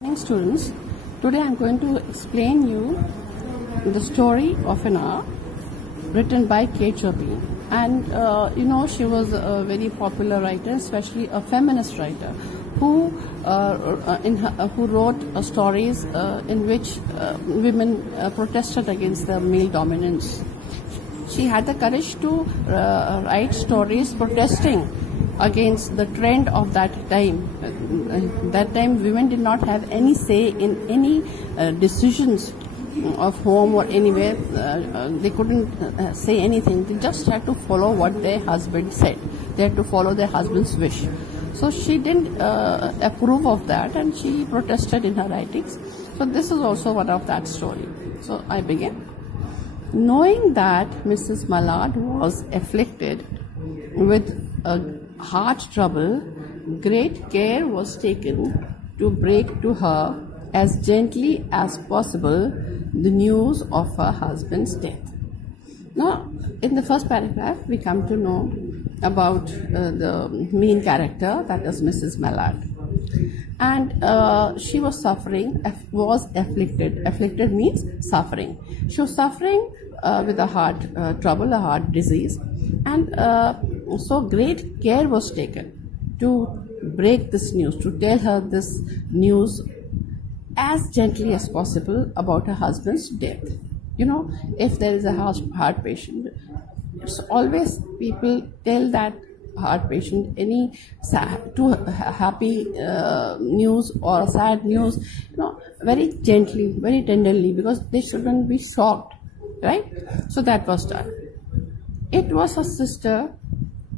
Morning students, today I am going to explain you the story of an hour written by Kate Chopin. And she was a very popular writer, especially a feminist writer who wrote stories in which women protested against the male dominance. She had the courage to write stories protesting against the trend of that time. That time women did not have any say in any decisions of home or anywhere. They couldn't say anything. They just had to follow what their husband said. They had to follow their husband's wish. So she didn't approve of that, and she protested in her writings. So this is also one of that story. So I begin. Knowing that Mrs. Mallard was afflicted with a heart trouble, great care was taken to break to her as gently as possible the news of her husband's death. Now, in the first paragraph, we come to know about the main character, that is Mrs. Mallard. And she was suffering, was afflicted. Afflicted means suffering. She was suffering with a heart trouble, a heart disease. And so great care was taken to break this news, to tell her this news as gently as possible about her husband's death. You know, if there is a heart patient, it's always people tell that heart patient any happy news or sad news, very gently, very tenderly, because they shouldn't be shocked, right? So that was done. It was her sister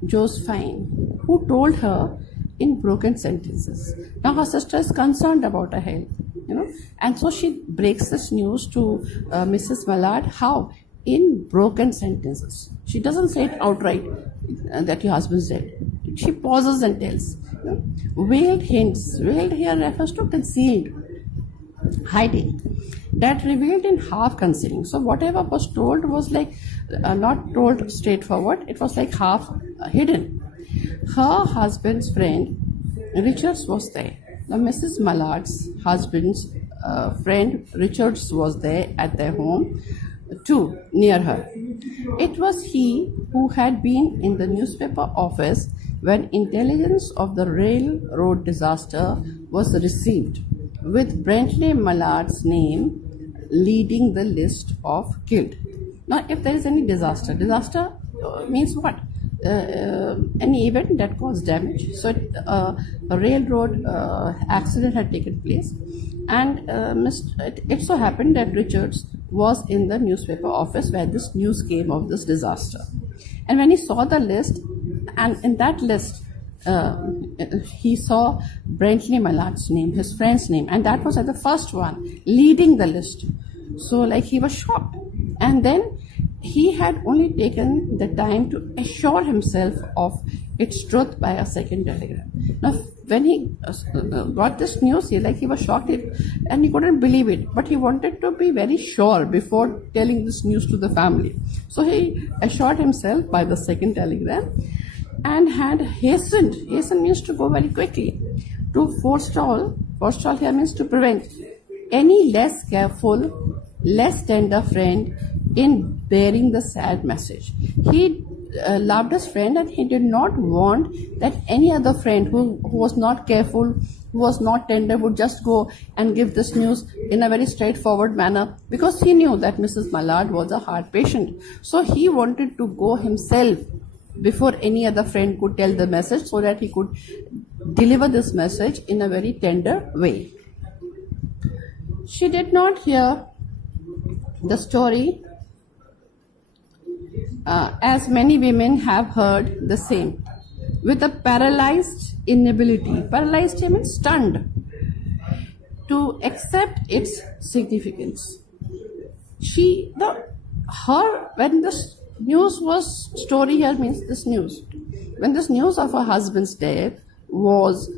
Josephine who told her in broken sentences. Now her sister is concerned about her health, and so she breaks this news to Mrs. Mallard. How? In broken sentences. She doesn't say it outright that your husband's dead. She pauses and tells. Veiled hints. Veiled here refers to concealed, hiding. That revealed in half concealing. So whatever was told was like not told straightforward. It was like half hidden. Her husband's friend Richards was there. Now Mrs. Mallard's husband's friend Richards was there at their home too, near her. It was he who had been in the newspaper office when intelligence of the railroad disaster was received, with Brentley Mallard's name leading the list of killed. Now, if there is any disaster means what? Any event that caused damage. So, a railroad accident had taken place, and it so happened that Richards was in the newspaper office where this news came of this disaster. And when he saw the list, and in that list, he saw Brentley Mallard's name, his friend's name, and that was at the first one, leading the list. So, like, he was shocked. And then he had only taken the time to assure himself of its truth by a second telegram. Now, when he got this news, he was shocked and he couldn't believe it. But he wanted to be very sure before telling this news to the family. So he assured himself by the second telegram and had hastened. Hasten means to go very quickly. To forestall here means to prevent any less careful, less tender friend in bearing the sad message. He loved his friend, and he did not want that any other friend who was not careful, who was not tender, would just go and give this news in a very straightforward manner, because he knew that Mrs. Mallard was a heart patient. So he wanted to go himself before any other friend could tell the message, so that he could deliver this message in a very tender way. She did not hear the story as many women have heard the same, with a paralyzed inability. Paralyzed means stunned to accept its significance. When this news was, story here means this news, when this news of her husband's death was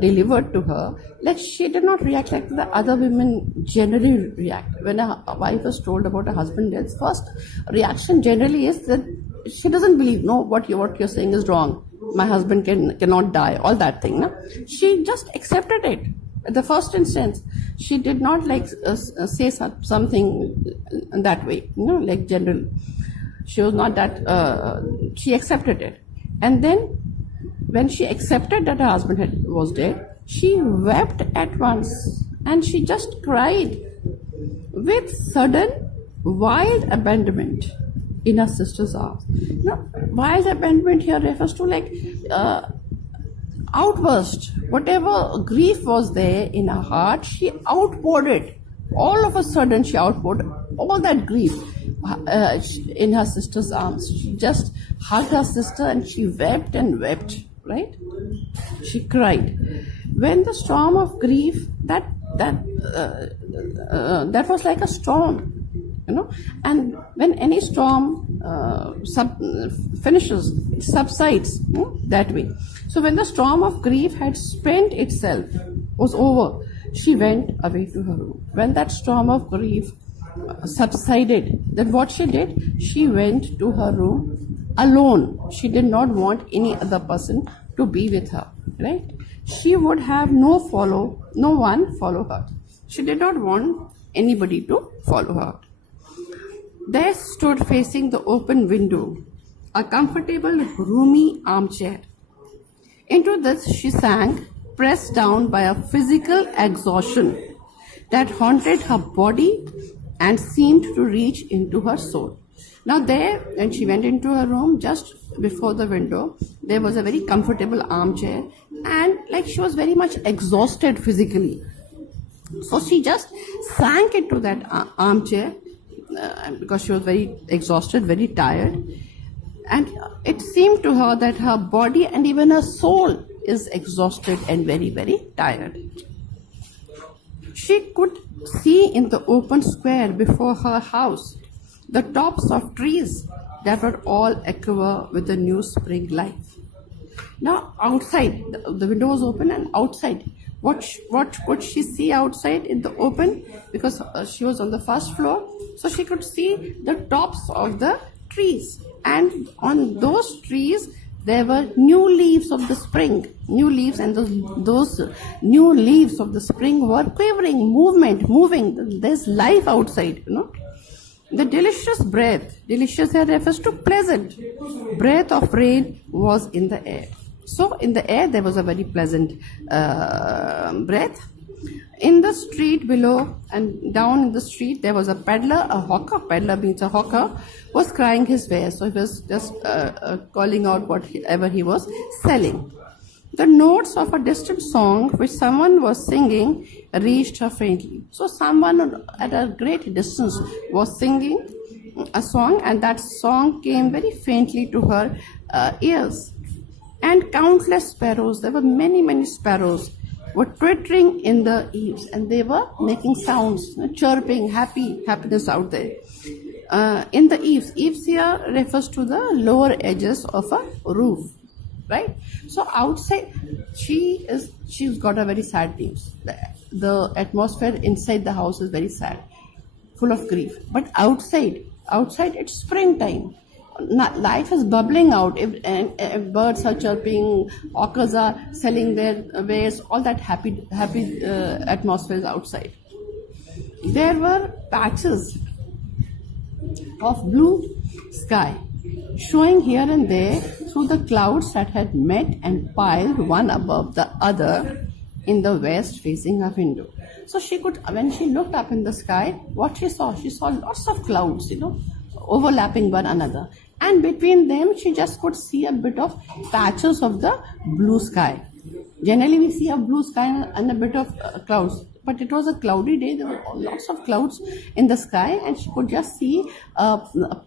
delivered to her, she did not react like the other women generally react. When a wife is told about her husband's death, first reaction generally is that she doesn't believe, no, what you're saying is wrong. My husband cannot die, all that thing. No? She just accepted it. the first instance, she did not say something that way, like general. She was not that, she accepted it. And then when she accepted that her husband was dead, she wept at once and she just cried with sudden wild abandonment in her sister's arms. Wild abandonment here refers to outburst. Whatever grief was there in her heart, she outpoured it. All of a sudden, she outpoured all that grief in her sister's arms. She just hugged her sister and she wept and wept, right? She cried. When the storm of grief, that was like a storm, and when any storm finishes, it subsides that way. So when the storm of grief had spent itself, was over, she went away to her room. When that storm of grief subsided, then what she did, she went to her room alone. She did not want any other person to be with her, right? She would have no one follow her. She did not want anybody to follow her. There stood facing the open window a comfortable, roomy armchair. Into this she sank, pressed down by a physical exhaustion that haunted her body and seemed to reach into her soul. Now there, when she went into her room, just before the window, there was a very comfortable armchair, and she was very much exhausted physically. So she just sank into that armchair because she was very exhausted, very tired. And it seemed to her that her body and even her soul is exhausted and very, very tired. She could see in the open square before her house the tops of trees that were all aglow with the new spring life. Now outside, the window was open, and outside, what could she see outside in the open? Because she was on the first floor, so she could see the tops of the trees. And on those trees, there were new leaves of the spring. New leaves, and those new leaves of the spring were quivering, moving. There's life outside, The delicious breath, delicious here refers to pleasant, breath of rain was in the air. So in the air there was a very pleasant breath. In the street below and down in the street there was a peddler, a hawker. Peddler means a hawker, was crying his wares. So he was just calling out whatever he was selling. The notes of a distant song which someone was singing reached her faintly. So someone at a great distance was singing a song, and that song came very faintly to her ears. And countless sparrows, there were many sparrows, were twittering in the eaves, and they were making sounds, chirping, happiness out there. In the eaves. Eaves here refers to the lower edges of a roof, right? So outside, she's got a very sad news. The atmosphere inside the house is very sad, full of grief. But outside it's springtime. Life is bubbling out. If birds are chirping, hawkers are selling their wares, all that happy atmosphere is outside. There were patches of blue sky showing here and there through the clouds that had met and piled one above the other in the west facing her window. So when she looked up in the sky, what she saw lots of clouds, overlapping one another. And between them, she just could see a bit of patches of the blue sky. Generally, we see a blue sky and a bit of clouds. But it was a cloudy day. There were lots of clouds in the sky, and she could just see a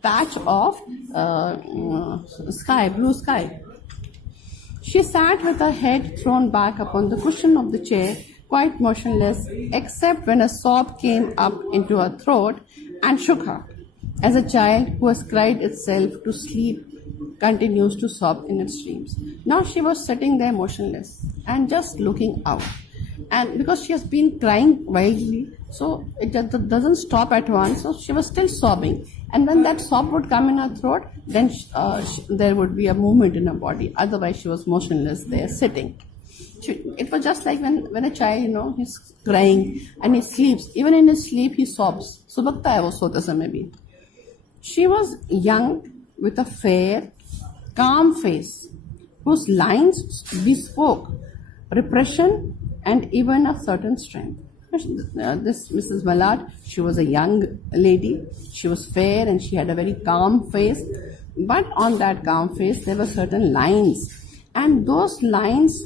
patch of blue sky. She sat with her head thrown back upon the cushion of the chair, quite motionless, except when a sob came up into her throat and shook her, as a child who has cried itself to sleep continues to sob in its dreams. Now she was sitting there motionless and just looking out. And because she has been crying wildly, so it doesn't stop at once, so she was still sobbing. And when that sob would come in her throat, then there would be a movement in her body. Otherwise, she was motionless there, sitting. It was just like when a child, he's crying and he sleeps. Even in his sleep, he sobs. Subakta hai wo sote samay bhi. She was young with a fair, calm face, whose lines bespoke repression and even a certain strength. This Mrs. Mallard, she was a young lady. She was fair and she had a very calm face. But on that calm face, there were certain lines. And those lines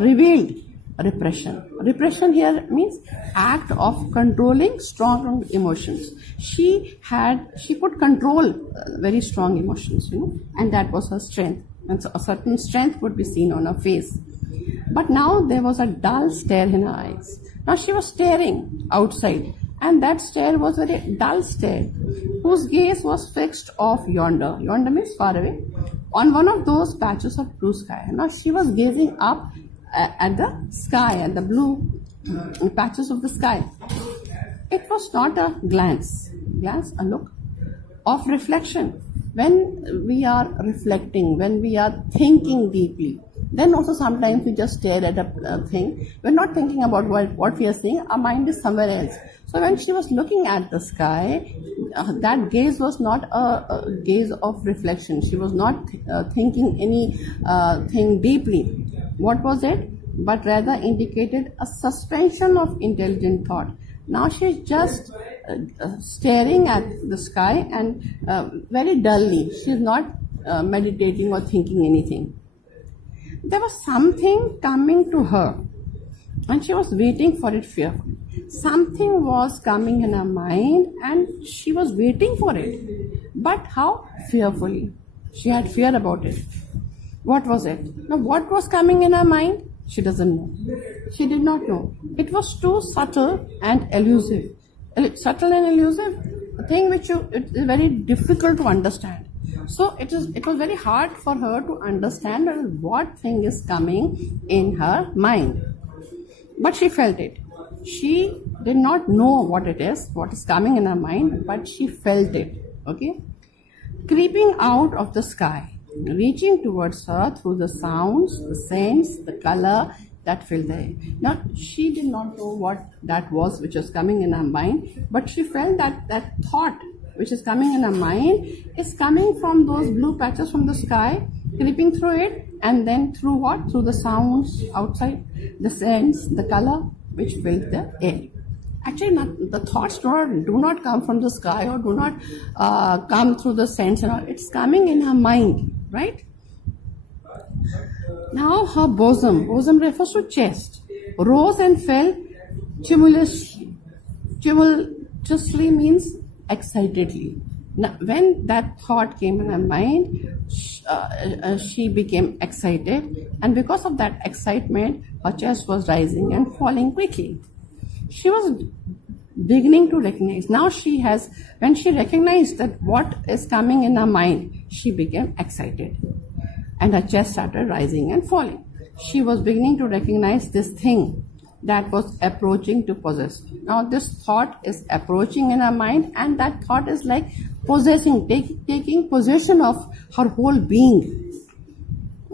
revealed repression. Repression here means act of controlling strong emotions. She could control very strong emotions, and that was her strength. And so a certain strength would be seen on her face. But now there was a dull stare in her eyes. Now she was staring outside, and that stare was a very dull stare, whose gaze was fixed off yonder. Yonder means far away, on one of those patches of blue sky. Now she was gazing up at the sky, at the blue patches of the sky. It was not a glance, a look of reflection. When we are reflecting, when we are thinking deeply, then also sometimes we just stare at a thing. We're not thinking about what we are seeing. Our mind is somewhere else. So when she was looking at the sky, that gaze was not a gaze of reflection. She was not thinking anything deeply. What was it? But rather indicated a suspension of intelligent thought. Now she's just staring at the sky and very dully. She's not meditating or thinking anything. There was something coming to her, and she was waiting for it fearfully. Something was coming in her mind, and she was waiting for it. But how? Fearfully. She had fear about it. What was it? Now, what was coming in her mind? She doesn't know. She did not know. It was too subtle and elusive. Subtle and elusive, a thing which it is very difficult to understand. So it was very hard for her to understand what thing is coming in her mind. But she felt it. She did not know what it is, what is coming in her mind, but she felt it. Okay? Creeping out of the sky, reaching towards her through the sounds, the scents, the color that filled the air. Now, she did not know what that was which was coming in her mind, but she felt that thought which is coming in her mind is coming from those blue patches from the sky, creeping through it, and then through what? Through the sounds outside, the scents, the color which filled the air. Actually, the thoughts do not come from the sky or do not come through the sense and all. It's coming in her mind, right? Now her bosom refers to chest, rose and fell tumultuously. Tumultuously means excitedly. Now, when that thought came in her mind, she became excited, and because of that excitement, her chest was rising and falling quickly. She was beginning to recognize. Now when she recognized that what is coming in her mind, she became excited. And her chest started rising and falling. She was beginning to recognize this thing that was approaching to possess. Now this thought is approaching in her mind, and that thought is like possessing, taking possession of her whole being.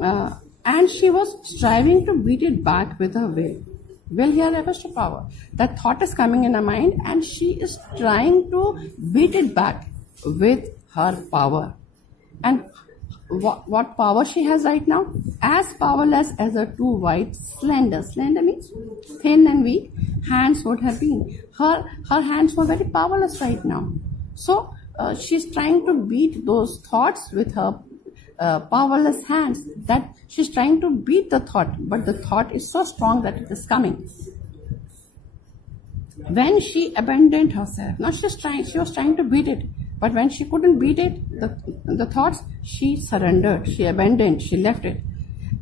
And she was striving to beat it back with her will. Will here refers to power. That thought is coming in her mind, and she is trying to beat it back with her power. And what power she has right now? As powerless as her two white, slender means thin and weak, hands would have been. Her hands were very powerless right now. So she's trying to beat those thoughts with her powerless hands. That she's trying to beat the thought, but the thought is so strong that it is coming. When she abandoned herself, now she was trying to beat it, but when she couldn't beat it, the thoughts, she surrendered, she abandoned, she left it.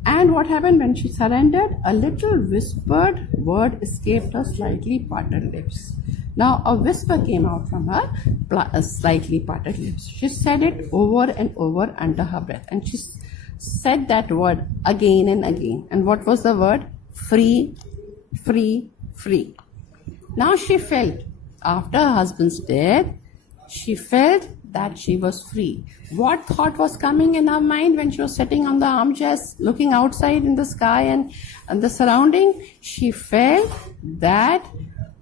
And what happened when she surrendered? A little whispered word escaped her slightly parted lips. Now a whisper came out from her slightly parted lips. She said it over and over under her breath, and she said that word again and again. And what was the word? Free, free, free. Now she felt, after her husband's death, she felt that she was free. What thought was coming in her mind when she was sitting on the armchairs looking outside in the sky and the surrounding? She felt that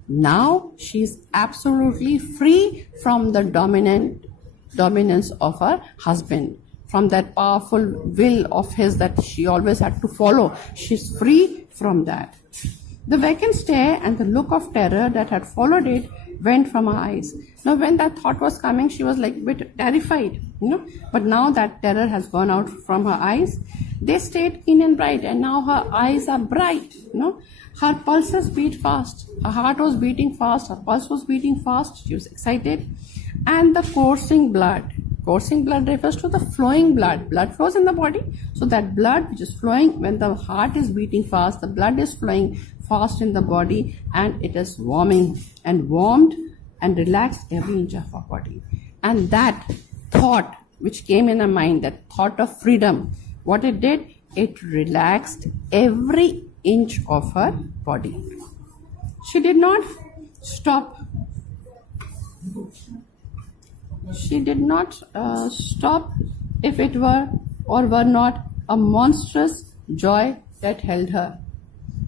now she is absolutely free from the dominance of her husband, from that powerful will of his that she always had to follow. She's free from that. The vacant stare and the look of terror that had followed it went from her eyes. Now when that thought was coming, she was like a bit terrified, but now that terror has gone out from her eyes. They stayed keen and bright, and now her eyes are bright, Her pulses beat fast. Her heart was beating fast. Her pulse was beating fast. She was excited. And the coursing blood refers to the flowing blood. Blood flows in the body. So that blood which is flowing, when the heart is beating fast, the blood is flowing fast in the body, and it is warmed and relaxed every inch of her body. And that thought which came in her mind, that thought of freedom, what it did, it relaxed every inch of her body. She did not stop. She did not stop if it were or were not a monstrous joy that held her.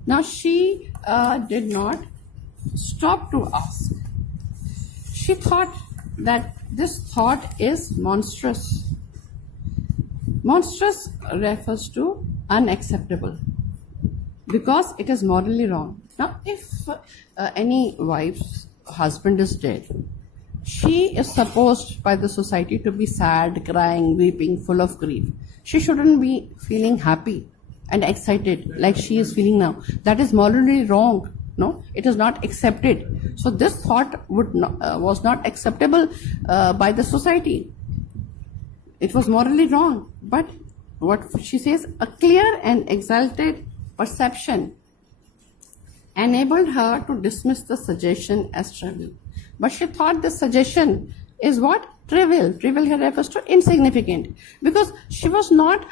Now she did not stop to ask. She thought that this thought is monstrous. Monstrous refers to unacceptable, because it is morally wrong. Now, if any wife's husband is dead, she is supposed by the society to be sad, crying, weeping, full of grief. She shouldn't be feeling happy and excited like she is feeling now. That is morally wrong. No, it is not accepted. So this thought was not acceptable by the society. It was morally wrong. But what she says, a clear and exalted perception enabled her to dismiss the suggestion as trivial. But she thought the suggestion is what? Trivial. Trivial here refers to insignificant. Because she was not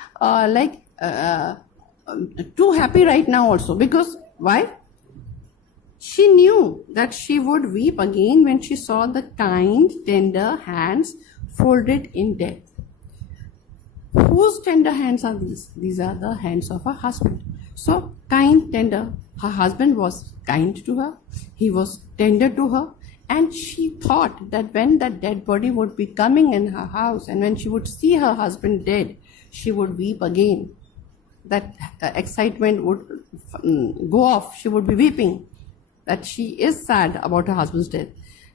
too happy right now also. Because why? She knew that she would weep again when she saw the kind, tender hands folded in death. Whose tender hands are these? These are the hands of her husband. So, kind, tender. Her husband was kind to her. He was tender to her. And she thought that when that dead body would be coming in her house and when she would see her husband dead, she would weep again. That excitement would go off. She would be weeping. That she is sad about her husband's death.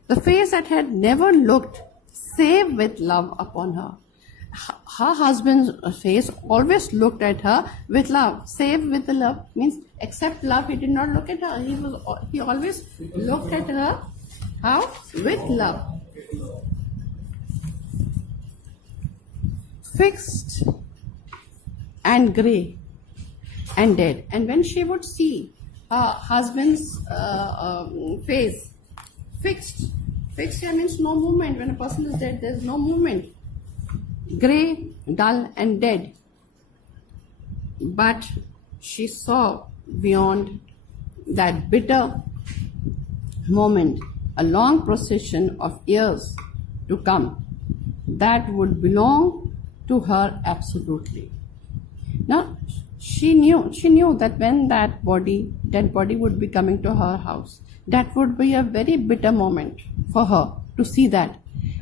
The face that had never looked save with love upon her. Her husband's face always looked at her with love. Save with the love means except love, he did not look at her. He always looked at her. How? With love. Fixed and grey and dead. And when she would see her husband's face, fixed here means no movement. When a person is dead, there is no movement. Grey, dull and dead. But she saw beyond that bitter moment a long procession of years to come that would belong to her absolutely. Now, she knew that when that dead body would be coming to her house, that would be a very bitter moment for her to see that.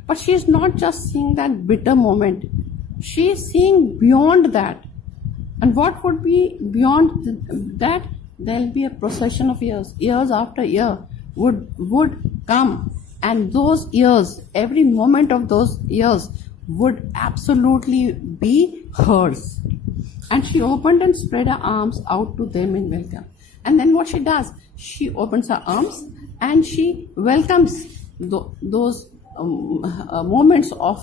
But she is not just seeing that bitter moment. She is seeing beyond that. And what would be beyond that? There will be a procession of years. Years after year would come. And those years, every moment of those years would absolutely be hers. And she opened and spread her arms out to them in welcome. And then what she does? She opens her arms and she welcomes those moments of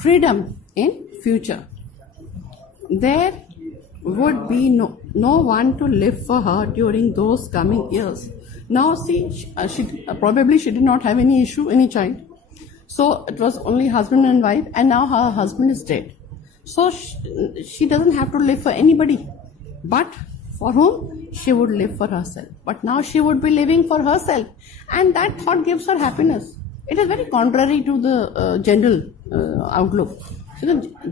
freedom in future. There would be no one to live for her during those coming years. Now see, she did not have any issue, any child. So it was only husband and wife, and now her husband is dead. So she doesn't have to live for anybody, but for whom? She would live for herself. But now she would be living for herself, and that thought gives her happiness. It is very contrary to the general outlook.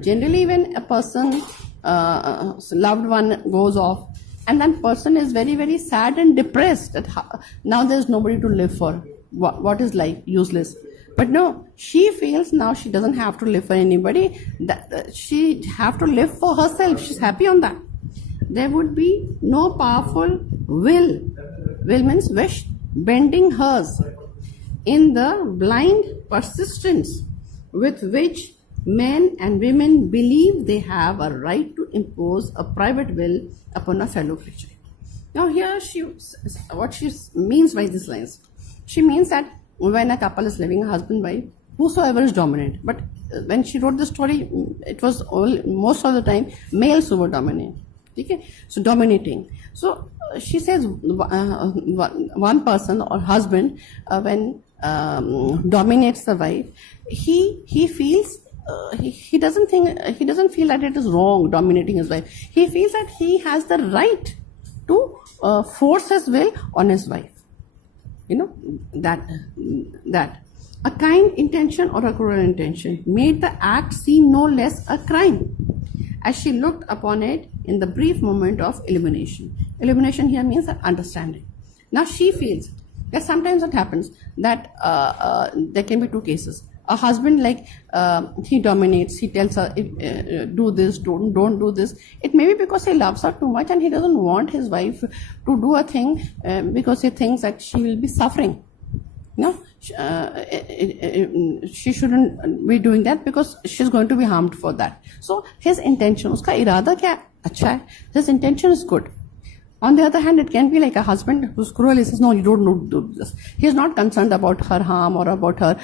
Generally, when a person, loved one goes off, and that person is very, very sad and depressed that now there's nobody to live for. What is life? Useless. But no, she feels now she doesn't have to live for anybody. That she have to live for herself. She's happy on that. There would be no powerful will. Will means wish, bending hers in the blind persistence with which men and women believe they have a right to impose a private will upon a fellow creature. Now here what she means by these lines, she means that when a couple is living, a husband-wife, whosoever is dominant, but when she wrote the story, it was most of the time males who were dominant. Okay? So dominating. So she says one person or husband, when dominates the wife, he feels he doesn't feel that it is wrong dominating his wife. He feels that he has the right to force his will on his wife. That a kind intention or a cruel intention made the act seem no less a crime, as she looked upon it in the brief moment of illumination. Illumination here means understanding. Now she feels that sometimes it happens that there can be two cases. A husband, he dominates, he tells her, do this, don't do this. It may be because he loves her too much and he doesn't want his wife to do a thing because he thinks that she will be suffering. No, she shouldn't be doing that because she's going to be harmed for that. So his intention, uska irada kya acha hai? His intention is good. On the other hand, it can be like a husband who's cruel. He says, no, you don't do this. He's not concerned about her harm or about her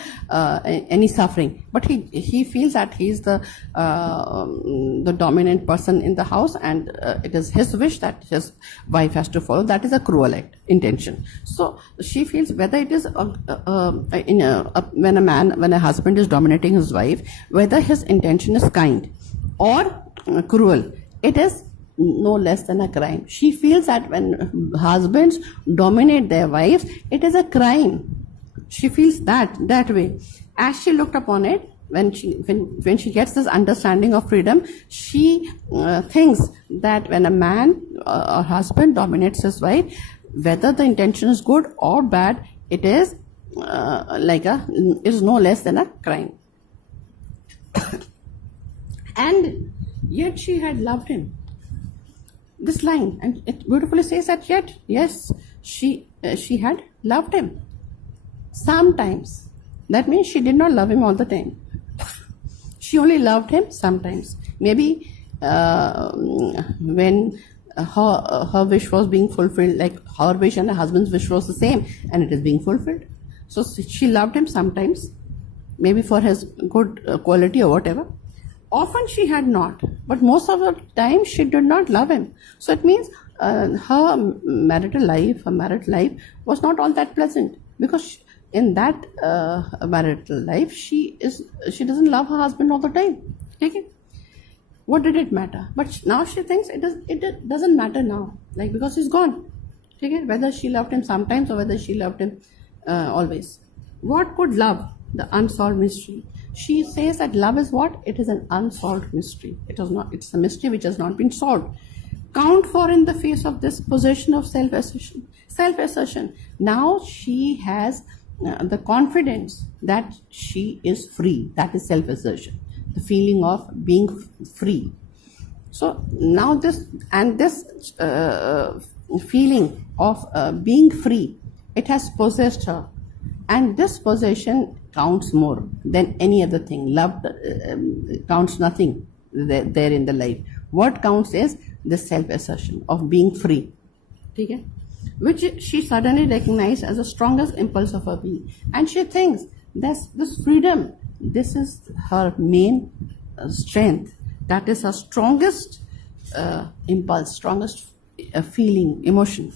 any suffering. But he feels that he's the dominant person in the house, and it is his wish that his wife has to follow. That is a cruel intention. So she feels whether it is when a husband is dominating his wife, whether his intention is kind or cruel, it is no less than a crime. She feels that when husbands dominate their wives, it is a crime. She feels that way. As she looked upon it, when she gets this understanding of freedom, she thinks that when a man or husband dominates his wife, whether the intention is good or bad, it is no less than a crime. And yet she had loved him. This line, and it beautifully says that yet, yes, she had loved him. Sometimes. That means she did not love him all the time. She only loved him sometimes. Maybe when her wish was being fulfilled, like her wish and her husband's wish was the same, and it is being fulfilled. So she loved him sometimes, maybe for his good quality or whatever. Often she had not, but most of the time she did not love him. So it means her married life was not all that pleasant, because in that marital life she doesn't love her husband all the time. Okay? What did it matter? But now she thinks it doesn't matter now, because he's gone. Okay? Whether she loved him sometimes or whether she loved him always. What could love? The unsolved mystery. She says that love is what? It is an unsolved mystery. It's a mystery which has not been solved. Count for in the face of this possession of self-assertion. Self-assertion. Now she has the confidence that she is free. That is self-assertion. The feeling of being free. So now this feeling of being free, it has possessed her. And this possession counts more than any other thing. Love counts nothing there in the life. What counts is the self-assertion of being free. Okay? Which she suddenly recognized as the strongest impulse of her being. And she thinks this freedom, this is her main strength. That is her strongest impulse, strongest feeling, emotion.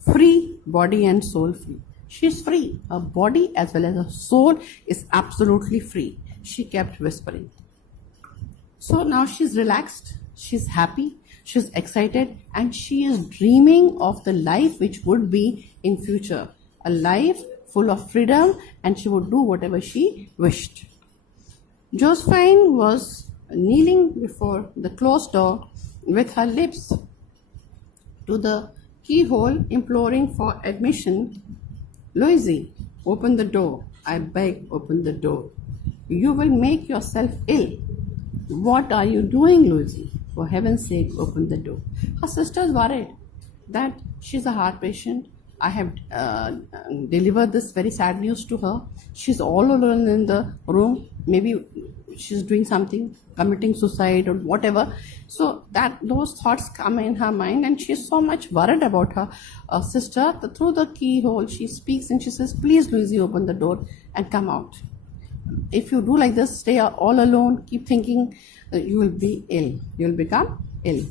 Free, body and soul free. She's free. Her body as well as her soul is absolutely free. She kept whispering. So now she's relaxed, she's happy, she's excited, and she is dreaming of the life which would be in future. A life full of freedom, and she would do whatever she wished. Josephine was kneeling before the closed door with her lips to the keyhole, imploring for admission. Louise, open the door. I beg, open the door. You will make yourself ill. What are you doing, Louise? For heaven's sake, open the door. Her sister is worried that she's a heart patient. I have delivered this very sad news to her. She's all alone in the room. Maybe she's doing something, committing suicide or whatever. So that those thoughts come in her mind, and she's so much worried about her sister. Through the keyhole, she speaks and she says, "Please, Louise, open the door and come out. If you do like this, stay all alone, keep thinking, you will be ill. You will become ill.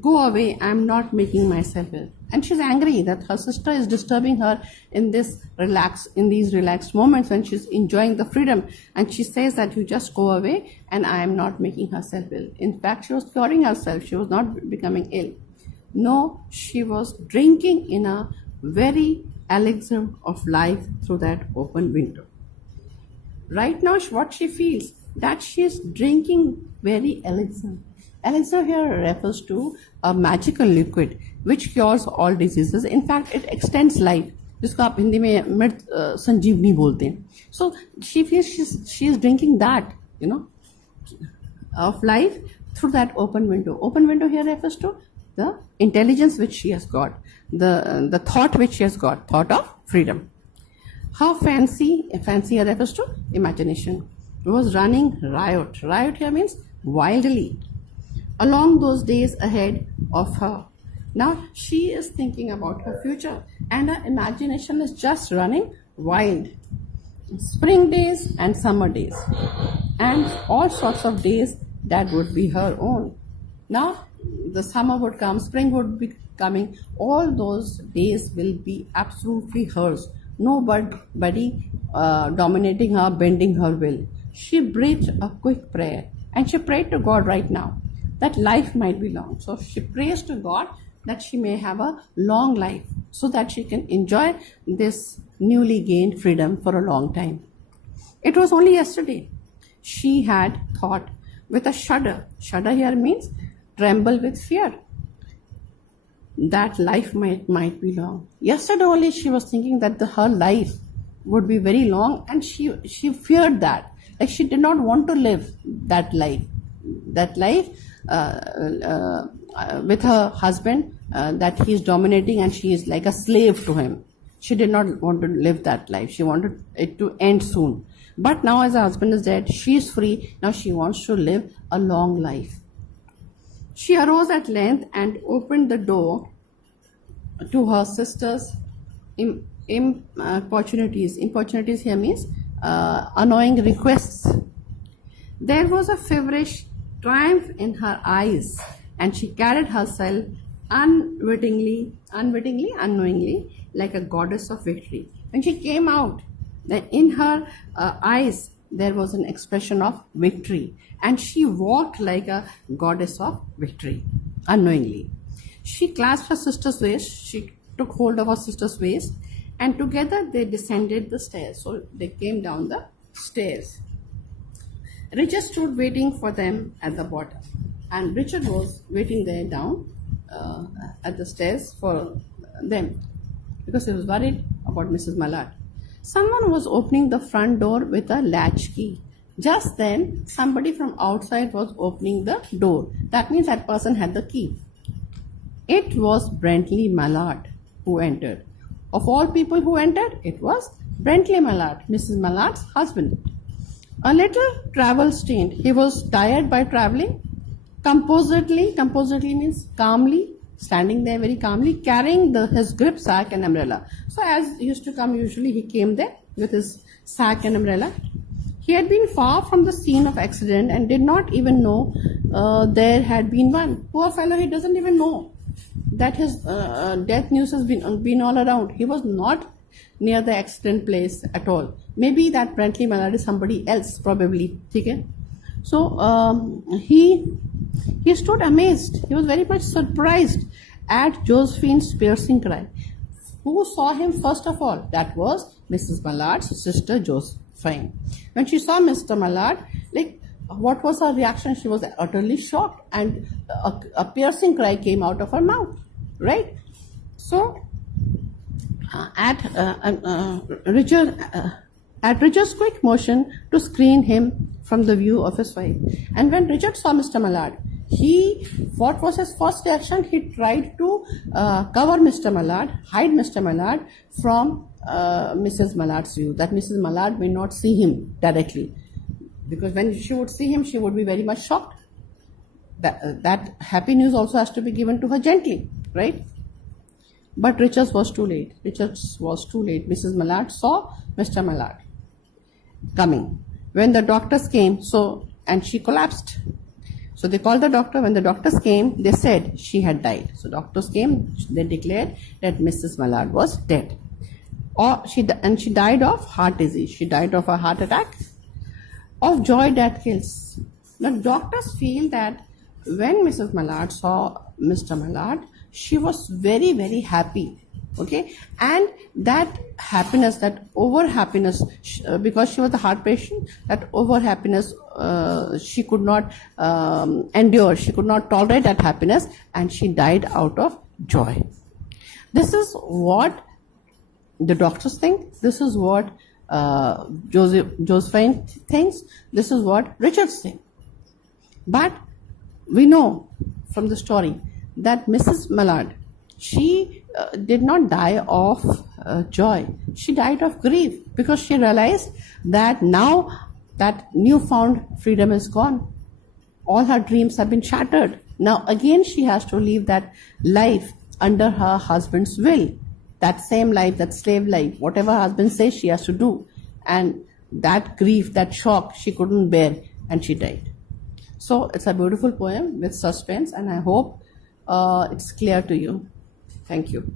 Go away, I am not making myself ill." And she's angry that her sister is disturbing her in these relaxed moments when she's enjoying the freedom. And she says that you just go away and I am not making herself ill. In fact, she was curing herself. She was not becoming ill. No, she was drinking in a very elixir of life through that open window. Right now, what she feels, that she is drinking very elixir. Elixir here refers to a magical liquid which cures all diseases. In fact, it extends life, जिसको आप हिंदी में मृत संजीवनी बोलते हैं. So she feels she is drinking that, of life through that open window. Open window here refers to the intelligence which she has got, the thought which she has got, thought of freedom. Her fancy here refers to imagination, was running riot. Riot here means wildly along those days ahead of her. Now she is thinking about her future, and her imagination is just running wild. Spring days and summer days, and all sorts of days that would be her own. Now the summer would come, spring would be coming. All those days will be absolutely hers. Nobody dominating her, bending her will. She breathed a quick prayer, and she prayed to God right now that life might be long. So she prays to God that she may have a long life so that she can enjoy this newly gained freedom for a long time. It was only yesterday she had thought with a shudder. Shudder here means tremble with fear, that life might be long. Yesterday only she was thinking that her life would be very long, and she feared that. Like she did not want to live that life. With her husband, that he is dominating and she is like a slave to him. She did not want to live that life. She wanted it to end soon. But now as her husband is dead, she is free. Now she wants to live a long life. She arose at length and opened the door to her sister's importunities. Importunities here means annoying requests. There was a feverish triumph in her eyes, and she carried herself unknowingly, like a goddess of victory. When she came out, in her eyes there was an expression of victory, and she walked like a goddess of victory, unknowingly. She clasped her sister's waist, she took hold of her sister's waist, and together they descended the stairs. So they came down the stairs. Richard stood waiting for them at the bottom, and Richard was waiting there down at the stairs for them because he was worried about Mrs. Mallard. Someone was opening the front door with a latch key. Just then, somebody from outside was opening the door. That means that person had the key. It was Bentley Mallard who entered. Of all people who entered, it was Bentley Mallard, Mrs. Mallard's husband. A little travel-stained. He was tired by traveling. Composedly means calmly, standing there very calmly, carrying his grip sack and umbrella. So as he used to come, usually he came there with his sack and umbrella. He had been far from the scene of accident and did not even know there had been one. Poor fellow, he doesn't even know that his death news has been all around. He was not near the accident place at all. Maybe that Bentley Mallard is somebody else, probably. Okay? So he stood amazed. He was very much surprised at Josephine's piercing cry. Who saw him first of all? That was Mrs. Mallard's sister Josephine. When she saw Mr. Mallard, like, what was her reaction? She was utterly shocked, and a piercing cry came out of her mouth, right? So, Richard's quick motion to screen him from the view of his wife. And when Richard saw Mr. Mallard, what was his first reaction? He tried to cover Mr. Mallard, hide Mr. Mallard from Mrs. Mallard's view, that Mrs. Mallard may not see him directly. Because when she would see him, she would be very much shocked. That happy news also has to be given to her gently, right? But Richards was too late. Mrs. Mallard saw Mr. Mallard coming. When the doctors came, and she collapsed. So they called the doctor. When the doctors came, they said she had died. So doctors came, they declared that Mrs. Mallard was dead. She died of heart disease. She died of a heart attack, of joy that kills. Now doctors feel that when Mrs. Mallard saw Mr. Mallard, she was very, very happy. Okay, and that happiness, that over happiness, because she was a heart patient, that over happiness she could not endure, she could not tolerate that happiness, and she died out of joy. This is what the doctors think. This is what Josephine thinks. This is what Richards thinks. But we know from the story that Mrs. Mallard, she did not die of joy. She died of grief, because she realized that now that newfound freedom is gone. All her dreams have been shattered. Now again she has to live that life under her husband's will. That same life, that slave life, whatever her husband says she has to do. And that grief, that shock, she couldn't bear, and she died. So it's a beautiful poem with suspense, and I hope it's clear to you. Thank you.